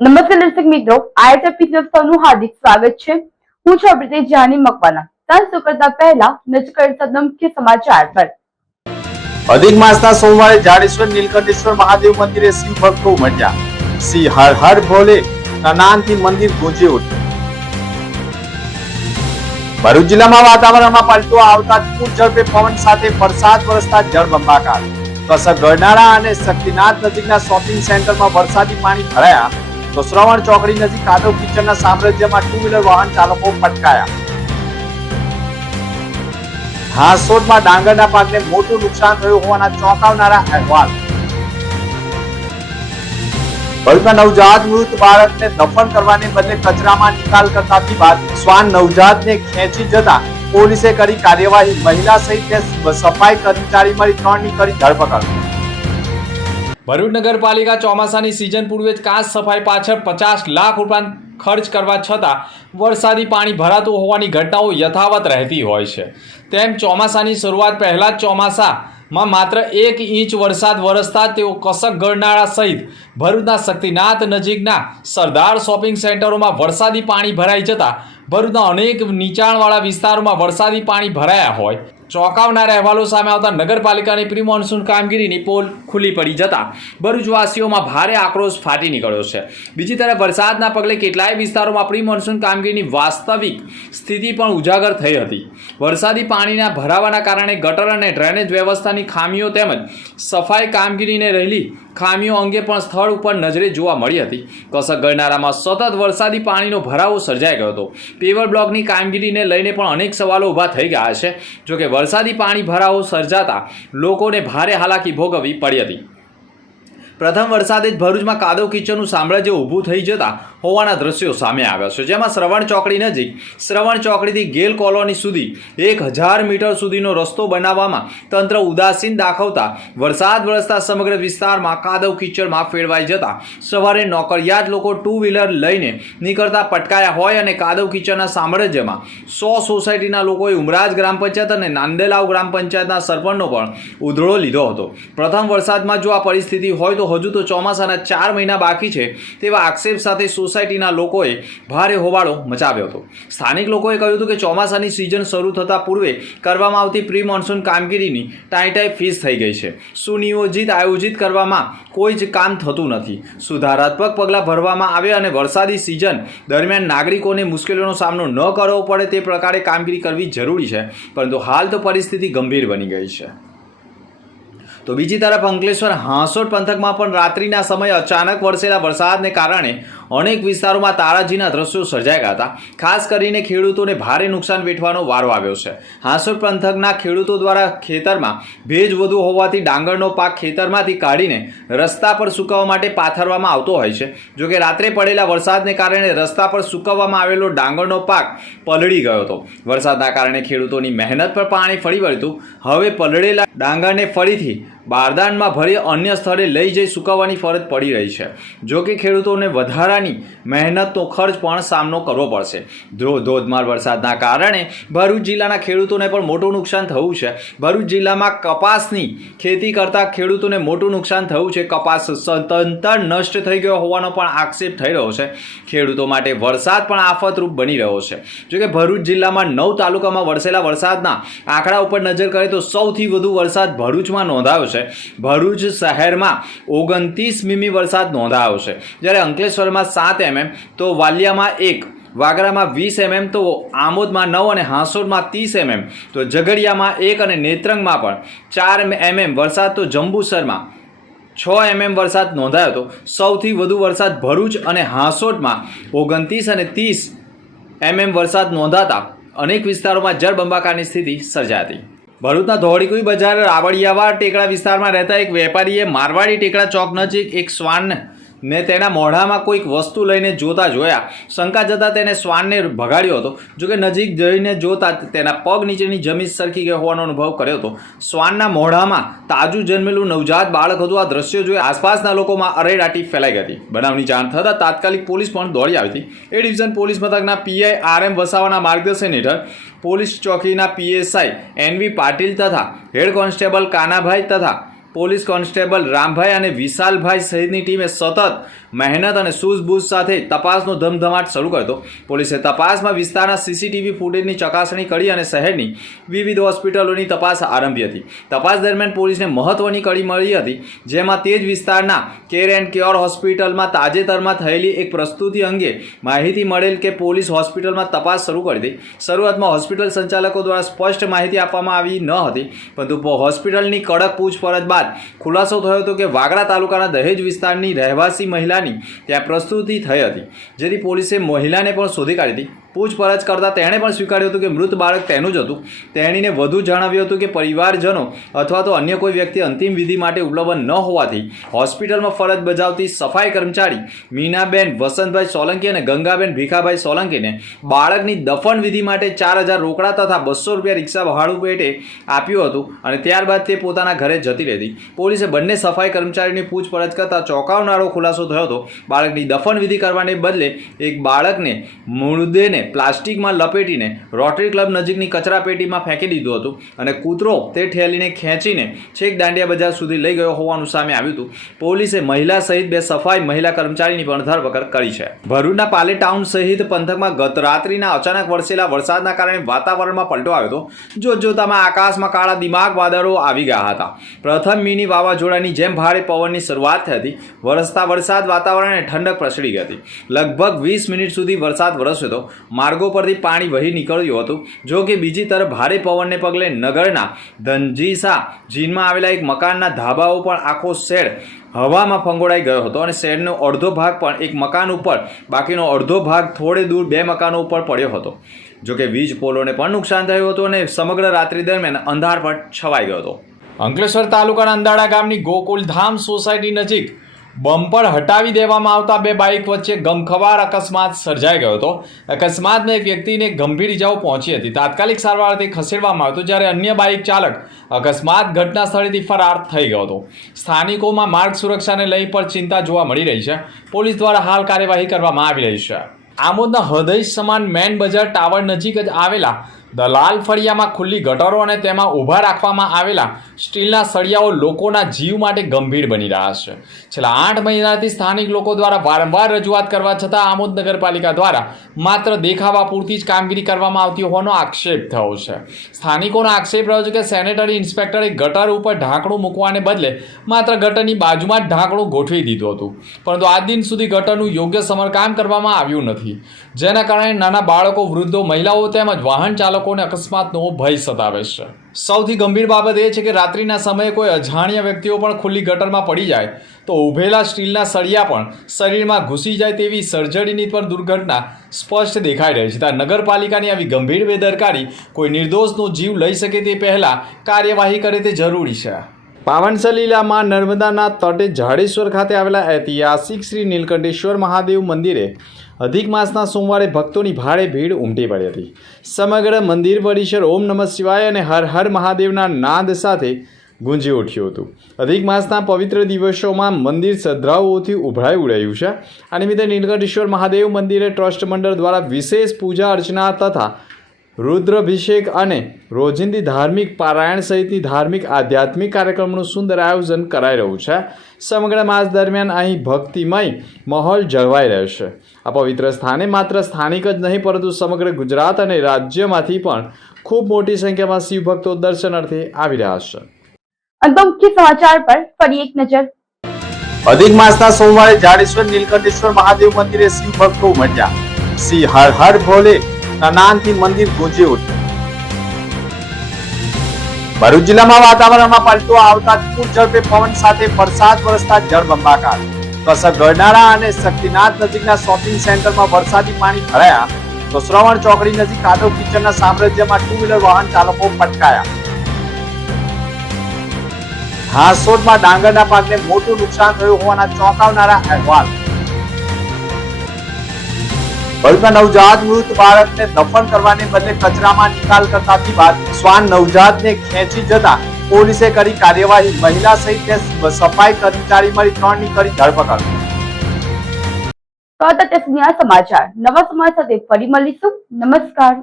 નમસ્તે દર્શક મિત્રો, આઈએસએફનું હાર્દિક સ્વાગત છે। હું છું અમૃતેશ જાની મકવાના। ચાલો કરતા પહેલા નજર કરતા મુખ્ય સમાચાર પર। અધિક માસના સોમવારે જાડેશ્વર નીલકંઠેશ્વર મહાદેવ મંદિરે શિવ ભક્તો ઉમટ્યા। શ્રી હર હર ભોલે નામથી મંદિર ગુંજી ઉઠ્યું। ભરૂચ જિલ્લામાં વાતાવરણમાં પલટો આવતા પૂર ઝડપે પવન સાથે વરસાદ વરસતા જળબંબાકાર। કસક ગરનાળા અને શક્તિનાથ નજીકના શોપિંગ સેન્ટરમાં વરસાદી પાણી ભરાયા તો શ્રવણ ચોકડી નજીક કાદવ કિચડના સામ્રાજ્યમાં ટુ વ્હીલર વાહન ચાલકો પટકાયા। હાંસોટમાં ડાંગરના પાકને મોટું નુકસાન થયું હોવાના ચોંકાવનારા અહેવાલ। ભરૂચમાં નવજાત મૃત બાળકને દફન કરવાને બદલે કચરામાં નિકાલ કરતા વિવાદ। શ્વાન નવજાતને ખેંચી જતા પોલીસે કરી કાર્યવાહી। મહિલા સહિત સફાઈ કર્મચારી મળી 3ની કરી ધરપકડ। ભરૂચ નગરપાલિકા ચોમાસાની સિઝન પૂર્વે જ કાચ સફાઈ પાછળ 50 લાખ રૂપિયા ખર્ચ કરવા છતાં વરસાદી પાણી ભરાતું હોવાની ઘટનાઓ યથાવત રહેતી હોય છે। તેમ ચોમાસાની શરૂઆત પહેલા જ ચોમાસામાં માત્ર 1 ઇંચ વરસાદ વરસતા તેઓ કસક ગરનાળા સહિત ભરૂચના શક્તિનાથ નજીકના સરદાર શોપિંગ સેન્ટરોમાં વરસાદી પાણી ભરાઈ જતા ભરૂચના અનેક નીચાણવાળા વિસ્તારોમાં વરસાદી પાણી ભરાયા હોય। ચોંકાવનારા અહેવાલો સામે આવતા નગરપાલિકાની પ્રી મોન્સૂન કામગીરીની પોલ ખુલ્લી પડી જતા ભરૂચવાસીઓમાં ભારે આક્રોશ ફાટી નીકળ્યો છે। બીજી તરફ વરસાદના પગલે કેટલાય વિસ્તારોમાં પ્રી મોન્સૂન કામગીરીની વાસ્તવિક સ્થિતિ પણ ઉજાગર થઈ હતી। વરસાદી પાણીના ભરાવાના કારણે ગટર અને ડ્રેનેજ વ્યવસ્થાની ખામીઓ તેમજ સફાઈ કામગીરીને રહેલી ખામીઓ અંગે પણ સ્થળ ઉપર નજરે જોવા મળી હતી। કસક ગરનાળામાં સતત વરસાદી પાણીનો ભરાવો સર્જાઈ ગયો હતો। પેવર બ્લોકની કામગીરીને લઈને પણ અનેક સવાલો ઊભા થઈ ગયા છે। જોકે વરસાદી પાણી ભરાવો સર્જાતા લોકોને ભારે હાલાકી ભોગવવી પડી હતી। પ્રથમ વરસાદે જ ભરૂચમાં કાદવ કિચડનું સામ્રાજ્ય ઊભું થઈ જતા હોવાના દ્રશ્યો સામે આવ્યા છે। જેમાં શ્રવણ ચોકડી નજીક શ્રવણ ચોકડીથી ગેલ કોલોની સુધી 1000 મીટર સુધીનો રસ્તો બનાવવામાં તંત્ર ઉદાસીન દાખવતા વરસાદ વરસતા સમગ્ર વિસ્તારમાં કાદવ કિચડમાં ફેરવાઈ જતા સવારે નોકરિયાત લોકો ટુ વ્હીલર લઈને નીકળતા પટકાયા હોય અને કાદવ કિચડના સામ્રાજ્યમાં 100 સોસાયટીના લોકોએ ઉમરાજ ગ્રામ પંચાયત અને નાંદેલાવ ગ્રામ પંચાયતના સરપંચનો પણ ઉધળો લીધો હતો। પ્રથમ વરસાદમાં જો આ પરિસ્થિતિ હોય તો હજુ તો ચોમાસાના 4 મહિના બાકી છે તેવા આક્ષેપ સાથે સોસાયટીના લોકોએ ભારે હોબાળો મચાવ્યો હતો। સ્થાનિક લોકોએ કહ્યું હતું કે ચોમાસાની સિઝન શરૂ થતાં પૂર્વે કરવામાં આવતી પ્રી મોન્સૂન કામગીરીની ટાઈટાઈ ફીસ થઈ ગઈ છે। સુનિયોજિત આયોજિત કરવામાં કોઈ જ કામ થતું નથી। સુધારાત્મક પગલાં ભરવામાં આવે અને વરસાદી સિઝન દરમિયાન નાગરિકોને મુશ્કેલીઓનો સામનો ન કરવો પડે તે પ્રકારે કામગીરી કરવી જરૂરી છે, પરંતુ હાલ તો પરિસ્થિતિ ગંભીર બની ગઈ છે। તો બીજી તરફ અંકલેશ્વર હાંસોટ પંથકમાં પણ રાત્રિના સમયે અચાનક વરસેલા વરસાદને કારણે અનેક વિસ્તારોમાં તારાજીના દ્રશ્યો સર્જાઈ ગયા હતા। ખાસ કરીને ખેડૂતોને ભારે નુકસાન વેઠવાનો વારો આવ્યો છે। હાંસોટ પંથકના ખેડૂતો દ્વારા ખેતરમાં ભેજ વધુ હોવાથી ડાંગરનો પાક ખેતરમાંથી કાઢીને રસ્તા પર સૂકવવા માટે પાથરવામાં આવતો હોય છે। જોકે રાત્રે પડેલા વરસાદને કારણે રસ્તા પર સૂકવવામાં આવેલો ડાંગરનો પાક પલળી ગયો હતો। વરસાદના કારણે ખેડૂતોની મહેનત પર પાણી ફરી વળ્યું। હવે પલળેલા ડાંગરને ફરીથી બારદાનમાં ભરી અન્ય સ્થળે લઈ જઈ સૂકવવાની ફરજ પડી રહી છે। જોકે ખેડૂતોને વધારાની મહેનતનો ખર્ચ પણ સામનો કરવો પડશે। ધોધમાર વરસાદના કારણે ભરૂચ જિલ્લાના ખેડૂતોને પણ મોટું નુકસાન થયું છે। ભરૂચ જિલ્લામાં કપાસની ખેતી કરતા ખેડૂતોને મોટું નુકસાન થયું છે। કપાસ તંતર નષ્ટ થઈ ગયો હોવાનો પણ આક્ષેપ થઈ રહ્યો છે। ખેડૂતો માટે વરસાદ પણ આફતરૂપ બની રહ્યો છે। જોકે ભરૂચ જિલ્લામાં 9 તાલુકામાં વરસેલા વરસાદના આંકડા ઉપર નજર કરીએ તો સૌથી વધુ વરસાદ ભરૂચમાં નોંધાયો છે। ભરૂચ શહેરમાં 29 મીમી વરસાદ નોંધાયો છે, જ્યારે અંકલેશ્વરમાં 7 mm, તો વાલિયામાં 1, વાગરામાં 20 mm, તો આમોદમાં 9 અને હાંસોડમાં 30 mm, તો ઝઘડિયામાં 1 અને નેત્રંગમાં પણ 4 mm વરસાદ, તો જંબુસરમાં 6 mm વરસાદ નોંધાયો હતો। સૌથી વધુ વરસાદ ભરૂચ અને હાંસોડમાં 29 અને 30 mm વરસાદ નોંધાતા અનેક વિસ્તારોમાં જળબંબાકારની સ્થિતિ સર્જાઈ હતી। ભરૂચના ધોળીકુઈ બજાર રાવળિયાવાડ ટેકરા વિસ્તારમાં રહેતા એક વેપારીએ મારવાડી ટેકરા ચોક નજીક એક શ્વાનને તેના મોઢામાં કોઈક વસ્તુ લઈને જોતા જોયા। શંકા જતાં તેને શ્વાનને ભગાડ્યો હતો। જોકે નજીક જઈને જોતા તેના પગ નીચેની જમીન સરકી ગઈ હોવાનો અનુભવ કર્યો હતો। શ્વાનના મોઢામાં તાજું જન્મેલું નવજાત બાળક હતું। આ દ્રશ્યો જોઈ આસપાસના લોકોમાં અરેરાટી ફેલાઈ ગઈ હતી। બનાવની જાણ થતાં તાત્કાલિક પોલીસ પણ દોડી આવી હતી। એ ડિવિઝન પોલીસ મથકના પીઆઈ RM વસાવાના માર્ગદર્શન હેઠળ પોલીસ ચોકીના PSI NV પાટીલ તથા હેડ કોન્સ્ટેબલ કાનાભાઈ તથા પોલીસ કોન્સ્ટેબલ રામભાઈ અને વિશાલભાઈ સહિતની ટીમે સતત મહેનત અને સૂઝબૂઝ સાથે તપાસનો ધમધમાટ શરૂ કરતો. પોલીસે તપાસમાં વિસ્તારના સીસીટીવી ફૂટેજની ચકાસણી કરી અને શહેરની વિવિધ હોસ્પિટલોની તપાસ આરંભી હતી. તપાસ દરમિયાન પોલીસને મહત્વની કડી મળી હતી, જેમાં તે જ વિસ્તારના કેર એન્ડ ક્યોર હોસ્પિટલમાં તાજેતરમાં થયેલી એક પ્રસ્તુતિ અંગે માહિતી મળેલ કે પોલીસ હોસ્પિટલમાં તપાસ શરૂ કરી હતી. શરૂઆતમાં હોસ્પિટલ સંચાલકો દ્વારા સ્પષ્ટ માહિતી આપવામાં આવી ન હતી, પરંતુ હોસ્પિટલની કડક પૂછપરછ બાદ ખુલાસો થયો હતો કે વાગરા તાલુકાના દહેજ વિસ્તારની રહેવાસી મહિલાની ત્યાં પ્રસ્તુતિ થઈ હતી, જેથી પોલીસે મહિલાને પણ શોધી કાઢી હતી. પૂછપરછ કરતાં તેણે પણ સ્વીકાર્યું હતું કે મૃત બાળક તેનું જ હતું. તેણીને વધુ જણાવ્યું હતું કે પરિવારજનો અથવા તો અન્ય કોઈ વ્યક્તિ અંતિમ વિધિ માટે ઉપલબ્ધ ન હોવાથી હોસ્પિટલમાં ફરજ બજાવતી સફાઈ કર્મચારી મીનાબેન વસંતભાઈ સોલંકી અને ગંગાબેન ભીખાભાઈ સોલંકીને બાળકની દફન વિધિ માટે 4,000 રોકડા તથા 200 રૂપિયા રિક્ષા ભાડું પેટે આપ્યું હતું અને ત્યારબાદ તે પોતાના ઘરે જતી રહેતી. પોલીસે બંને સફાઈ કર્મચારીની પૂછપરછ કરતાં ચોંકાવનારો ખુલાસો થયો હતો. બાળકની દફન વિધિ કરવાને બદલે એક બાળકને મૃતદેહને પ્લાસ્ટિકમાં લપેટીને રોટરી ક્લબ નજીકની કચરાપેટીમાં ફેંકી દીધું હતું અને કૂતરો તે ઠેલીને ખેંચીને છેક દાંડિયા બજાર સુધી લઈ ગયો હોવાનું સામે આવ્યું હતું. પોલીસે મહિલા સહિત 2 સફાઈ મહિલા કર્મચારીની પણ ધરપકડ કરી છે. ભરૂચના પાલે ટાઉન સહિત પંથકમાં ગત રાત્રિના અચાનક વરસેલા વરસાદના કારણે વાતાવરણમાં પલટો આવ્યો હતો. જોતજોતામાં આકાશમાં કાળા દિમાગ વાદળો આવી ગયા હતા. પ્રથમ મિની વાવાઝોડાની જેમ ભારે પવનની શરૂઆત થઈ હતી. વરસતા વરસાદ વાતાવરણને ઠંડક પ્રસરી ગઈ હતી. લગભગ 20 મિનિટ સુધી વરસાદ વરસ્યો હતો. માર્ગો પરથી પાણી વહી નીકળ્યું હતું. જો કે બીજી તરફ ભારે પવનને પગલે નગરના ધનજીસા જીનમાં આવેલા એક મકાનના ધાબાઓ પણ આખો શેડ હવામાં ફંગોળાઈ ગયો હતો અને શેડનો અડધો ભાગ પણ એક મકાન ઉપર, બાકીનો અડધો ભાગ થોડે દૂર 2 મકાનો ઉપર પડ્યો હતો. જો કે વીજ પોલોને પણ નુકસાન થયું હતું અને સમગ્ર રાત્રિ દરમિયાન અંધારપટ છવાઈ ગયો હતો. અંકલેશ્વર તાલુકાના અંદાડા ગામની ગોકુલધામ સોસાયટી નજીક બમ્પર હટાવી દેવામાં આવતા 2 બાઇક વચ્ચે ગમખવાર અકસ્માત સર્જાઈ ગયો હતો. અકસ્માતમાં એક વ્યક્તિને ગંભીર ઇજાઓ પહોંચી હતી. તાત્કાલિક સારવારથી ખસેડવામાં આવ્યો હતો, જ્યારે અન્ય બાઇક ચાલક અકસ્માત ઘટના સ્થળેથી ફરાર થઈ ગયો હતો. સ્થાનિકોમાં માર્ગ સુરક્ષાને લઈ પણ ચિંતા જોવા મળી રહી છે. પોલીસ દ્વારા હાલ કાર્યવાહી કરવામાં આવી રહી છે. આમોદના હૃદય સમાન મેન બજાર ટાવર નજીક જ આવેલા દલાલ ફળિયામાં ખુલ્લી ગટરો અને તેમાં ઊભા રાખવામાં આવેલા સ્ટીલના સળિયાઓ લોકોના જીવ માટે ગંભીર બની રહ્યા છે. છેલ્લા 8 મહિનાથી સ્થાનિક લોકો દ્વારા વારંવાર રજૂઆત કરવા છતાં આમોદ નગરપાલિકા દ્વારા માત્ર દેખાવા પૂરતી જ કામગીરી કરવામાં આવતી હોવાનો આક્ષેપ થયો છે. સ્થાનિકોનો આક્ષેપ રહ્યો છે કે સેનેટરી ઇન્સ્પેક્ટરે ગટર ઉપર ઢાંકણું મૂકવાને બદલે માત્ર ગટરની બાજુમાં જ ઢાંકણું ગોઠવી દીધું હતું, પરંતુ આજ દિન સુધી ગટરનું યોગ્ય સમારકામ કરવામાં આવ્યું નથી, જેના કારણે નાના બાળકો, વૃદ્ધો, મહિલાઓ તેમજ વાહન ચાલકોને અકસ્માતનો ભય સતાવે છે. સૌથી ગંભીર બાબત એ છે કે રાત્રિના સમયે કોઈ અજાણ્યા વ્યક્તિઓ પણ ખુલ્લી ગટરમાં પડી જાય તો ઊભેલા સ્ટીલના સળિયા પણ શરીરમાં ઘૂસી જાય તેવી સર્જરીની પણ દુર્ઘટના સ્પષ્ટ દેખાઈ રહી છે. ત્યારે નગરપાલિકાની આવી ગંભીર બેદરકારી કોઈ નિર્દોષનો જીવ લઈ શકે તે પહેલાં કાર્યવાહી કરે તે જરૂરી છે. પાવનસલીલામાં નર્મદાના તટે જાડેશ્વર ખાતે આવેલા ઐતિહાસિક શ્રી નીલકંઠેશ્વર મહાદેવ મંદિરે અધિક માસના સોમવારે ભક્તોની ભારે ભીડ ઉમટી પડી હતી. સમગ્ર મંદિર પરિસર ઓમ નમઃ શિવાય અને હર હર મહાદેવના નાદ સાથે ગુંજી ઉઠ્યું હતું. અધિક માસના પવિત્ર દિવસોમાં મંદિર શ્રદ્ધાળુઓથી ઉભરાઈ ઉડાયું છે. આ નિમિત્તે નીલકંઠેશ્વર મહાદેવ મંદિરે ટ્રસ્ટ મંડળ દ્વારા વિશેષ પૂજા અર્ચના તથા રુદ્રાભિષેક અને રોજિંદી ધાર્મિક પારાયણ સહિતની ધાર્મિક આધ્યાત્મિક કાર્યક્રમનું સુંદર આયોજન કરાઈ રહ્યું છે. સમગ્ર માસ દરમિયાન અહીં ભક્તિમય માહોલ જળવાઈ રહેશે. આ પવિત્ર સ્થાને માત્ર સ્થાનિક જ નહીં પરંતુ સમગ્ર ગુજરાત અને રાજ્યમાંથી પણ ખૂબ મોટી સંખ્યામાં શિવ ભક્તો દર્શનાર્થે આવી રહ્યા છે. અંતે મુખ્ય સમાચાર પર ફરી એક નજર. અધિક માસના સોમવારે જાડેશ્વર નીલકંઠેશ્વર મહાદેવ મંદિરે શિવ ભક્તો ઉમટ્યા. શ્રી હર હર ભોલે નાનાથી મંદિર ગુંજી ઉઠ્યું. ભરૂચ જિલ્લામાં વાતાવરણમાં પલટો આવતા પૂર ઝડપે પવન સાથે વરસાદ વરસતા જળબંબાકાર. કસક ગરનાળા અને શક્તિનાથ નજીકના શોપિંગ સેન્ટરમાં વરસાદી પાણી ભરાયા તો શ્રવણ ચોકડી નજીક કાદવ કિચડના સામ્રાજ્યમાં 2 વ્હીલર વાહન ચાલકો પટકાયા. હાંસોદમાં ડાંગરના પાકને મોટું નુકસાન થયું હોવાના ચોંકાવનારા અહેવાલ. ભરૂચમાં નવજાત મૃત બાળકને દફન કરવાને બદલે કચરામાં નિકાલ કરતાથી બાદ શ્વાન નવજાતને ખેંચી જતા પોલીસે કરી કાર્યવાહી. મહિલા સહિત સફાઈ કર્મચારી મળી 3ની કરી ધરપકડ. તો હતા તે સમાચાર. નવા સમાચાર સાથે ફરી મળીશું. નમસ્કાર.